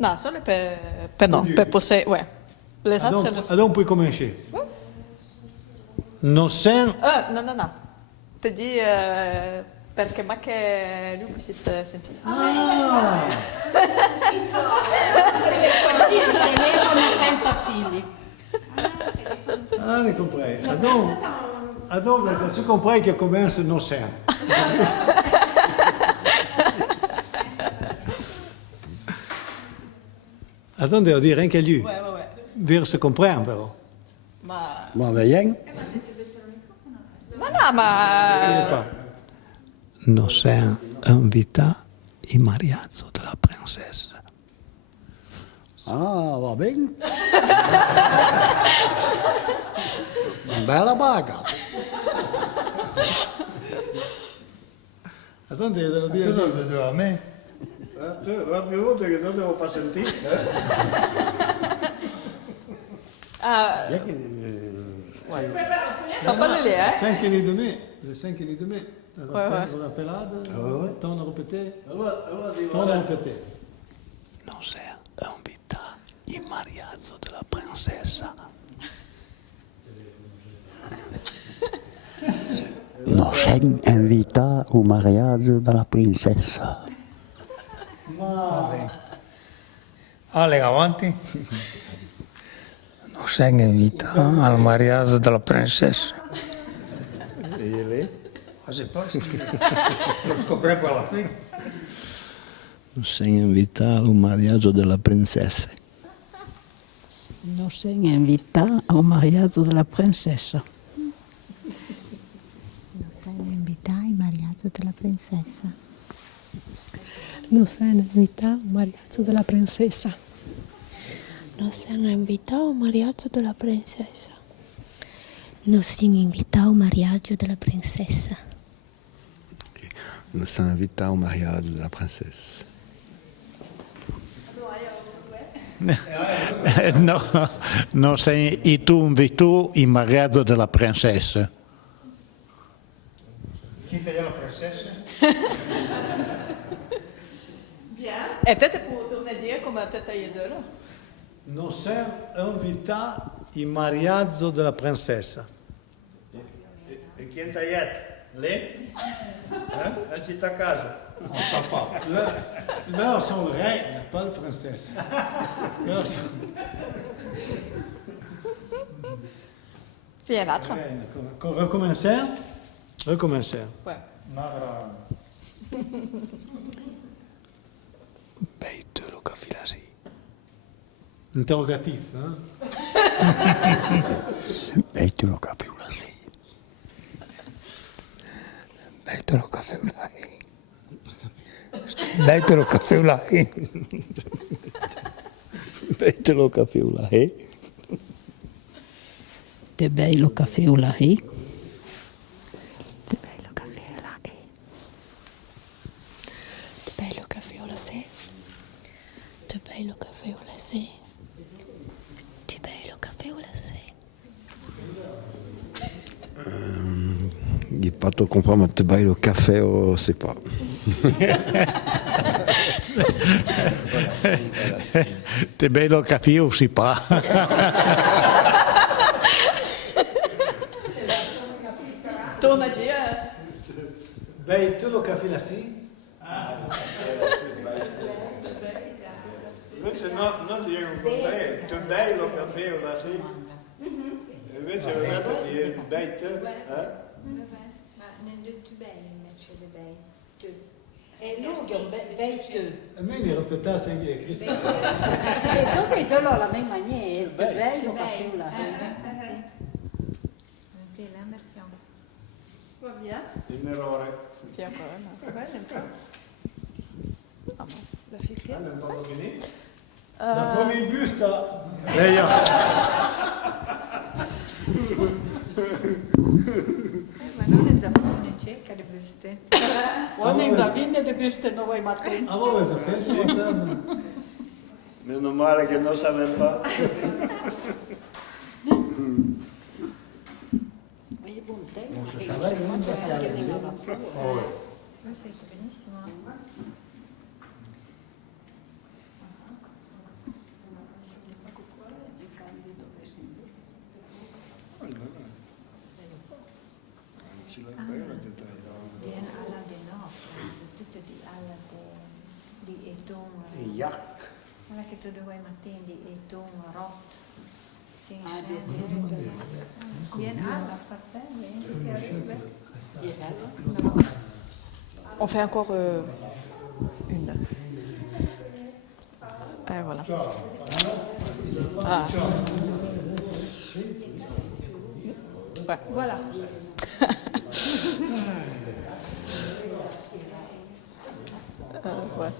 No, solo per poter... Ouais. Les altre non. Allora puoi cominciare. Non sen... No. Ti di perché ma che lui si sentì. Ah! Telefono senza fili. Ah, ne comprei. Allora, tu comprei che comincia non sen. Allora devo dire anche lui. Ouais. Weer se comprend però. Ma... Ma vien? No, ma... Nos han invitato il mariaggio della princessa. Ah, va bene. Bella baga. Allora devo dire... Questo lo vedevo a me. La prima volta che non devo pas sentire. T'en pas lì, 5 anni di me. 5 anni di me. Ouais. Una pelata, torna a ripetere. Allora dico, Torna a ripetere. Nos han invitato il mariaggio della princessa. Nos han invitato al mariaggio della princessa. Ale, avanti. Nos han invitato al mariaggio della princessa. E lei? Ma se poi lo scopriamo alla fine. Nos han invitato al mariaggio della princessa. Nos han invitato al mariaggio della princessa. Nos han invitato al mariaggio della princessa. Nos han invitato al mariaggio della princessa. Nos han invitato al mariaggio della princessa. Nos han invitato al mariaggio della princessa. Nos han invitato al mariaggio della princessa. No, non sei e tu invitato il mariaggio della princessa. Chi te la princessa? E te puoi tornare a dire come te hai detto? Nos han invitato il mariaggio della princessa. E chi è tagliato? Lei? È città a casa. On ne sait pas. Là, son reine, pas la princesse. Là, son Viens l'altre. reine. Recommencer? Recommencer. Ouais. Magra. Beter lo cafilasi. Interrogatif, hein? Beter lo capiulasi. Beter lo caffè ulai. Beter lo caffè ulai. Beter lo caffè ulai. Te bello caffè ulahi. Che bello caffè là. Te bello caffè o la sé. Te bello caffè o la sé. Che bello caffè là. J'ai pas trop compris, mais te baille le café, je sais pas. Te bello caffè o si pa. Torna a dire. Beter lo cafilasi? Invece non dire un contrario, te bello caffè o la sì. Invece ho dato di beter, Ma nel tu bei invece de bei. Tu. E lui bei tu. A me mi répéta c'est Christian. E tu sei de la même manière. Tu bello caffè là. Anche la versione. Va bien. un errore. Viens ancora, no. Bene, un po'. Ah, bon. La fixer. Non posso finire? La première buste. Ma non è zappone, cerca le buste. On in Zavinne de Büste no vuoi Martin. Ah ouais, ça fait ça. Meno male che non savem pas. Ma è buon tempo. Che io sono quasi anche nella fuori. Voi siete benissimo. e ton. Jak. Voilà che tu due mattini e ton rot. Sì, viene alla parte, che arriva. On fait encore une. Et voilà. Ah. Ouais. Voilà. Ouais.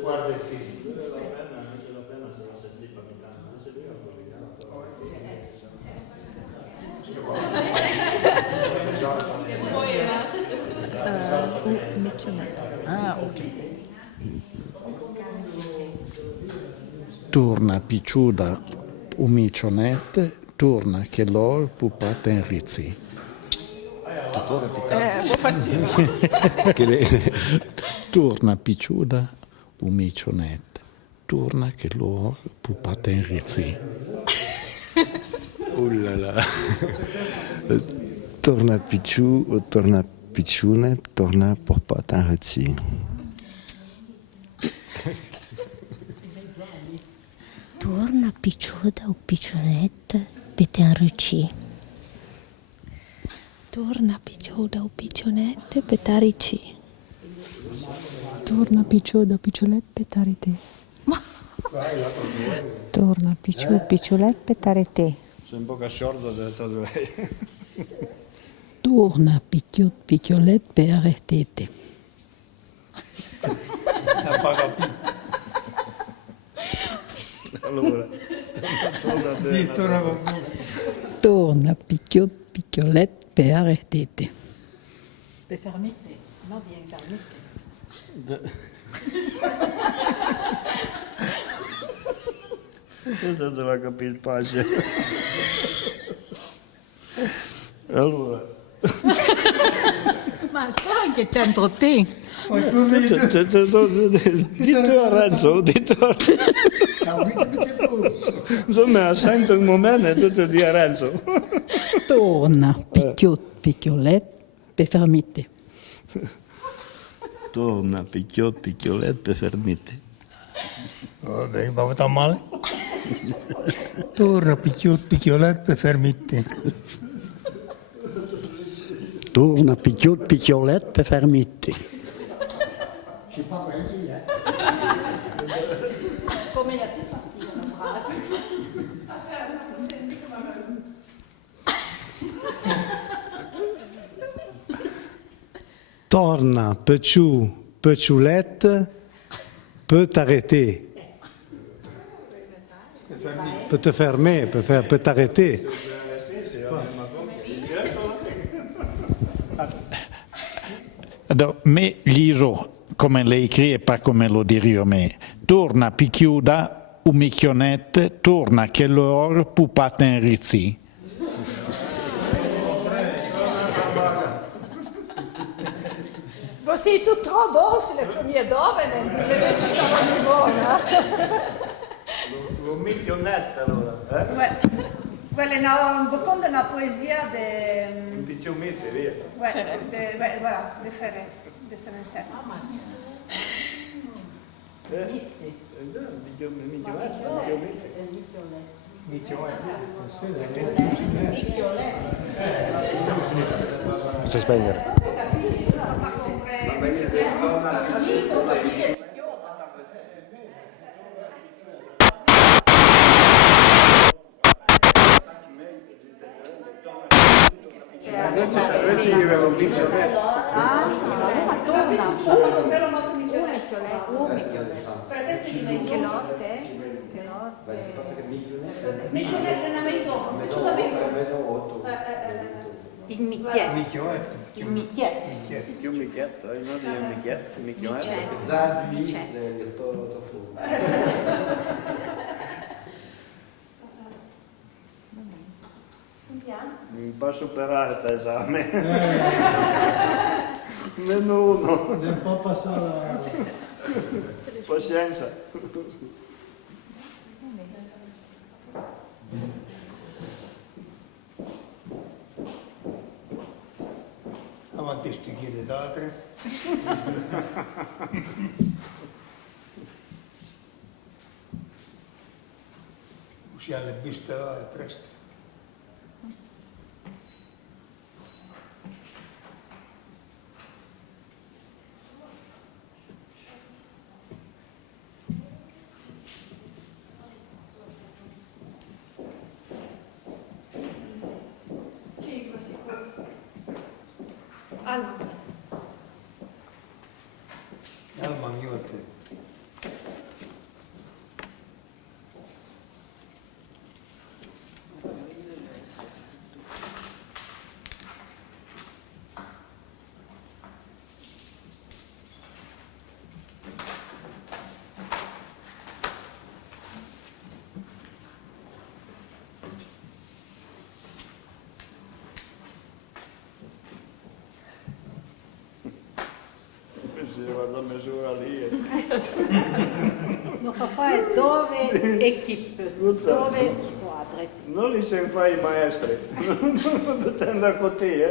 Guarda il film, la pena se la sentì capitano, se lui Ah, ok. Torna picciuda un micionet, torna che l'or pupata in rizzi. Un po' facile. Torna picciuda un micionet, torna che l'or pupata in rizzi. Oh là là. Torna picciù o torna picciune, torna porpata in rizzi. Torna picciuda o piccionetta, pete un rucci. Torna picciuda o piccionette petarici. Torna piccioda, picciolet, petarete. Torna picciù, picciolet, petarete. Sei un po' asciordo da tutto lei. Torna picchiot, picciolet, pearetete. Allora, Torna picchiot, picciolet, pearetete. Fermite, non bien fermite. non doveva capire il pace. Allora. Ma sto anche centro te. Dito a Renzo, dito. Insomma, sento un momento e tutto di Renzo. Torna picchiot, picciolet, pefermite. Torna picchiot, picchiolet, pefermite. Vabbè, ma sta male? Torna picchiot, picchiolet, pefermite. Torna picchiot, picciolet, pefermite. Come la partiva la frase. Torna, peciù, peciulette, peut t'arrêter. Peut te fermer, peut t'arrêter. Me liso come lei cree e pas come lo dirio me. Torna picchiuda un micionet, torna che l'or pupata in rizzi. Vous c'est tout trop beau sur le premier dove nel dire ci di buona. Lo michionetta allora, Quella è una poesia Un picciomette, via. voilà, de Ferré, de Saint-Vincent. Posso spegnere? Il micchietto. Il micchietto, non il non posso superare questo esame. Meno uno. Non può passare. Pazienza. quanti sticchi d'altri? Usciamo le viste presto. Chi così? Alma. Alma mio te. Si vado a misura lì. Lo fa fare dove equipe, dove squadre. Non li se fai i maestri, non tende così,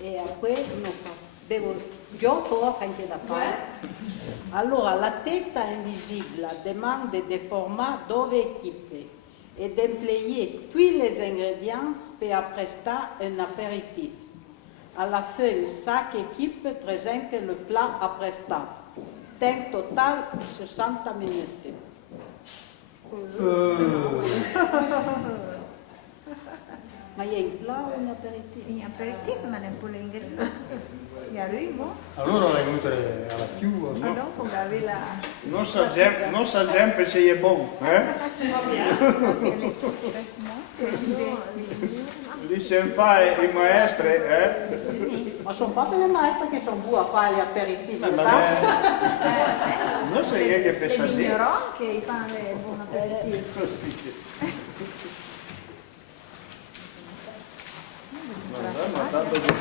E a quello io farò anche da fare. Allora, la tête invisible demande de format dove equipe et d'employer tous les ingrédients pour apprestar un apéritif. À la fin, chaque équipe présente le plat à prestar. Temps total 60 minutes. Ma il y a un plat o un apéritif? Un apéritif, ma non può l'ingrediente. Il y a rimo. Allora vai mettere alla più, Ma no? dopo gavi la... Non sa sempre se è buono, Lì se fai i maestri, Ma sono proprio le maestre che sono buone a fare gli aperitivi, non sai che Le pensa così. vigneron che fanno le buone aperitivi. Ma tanto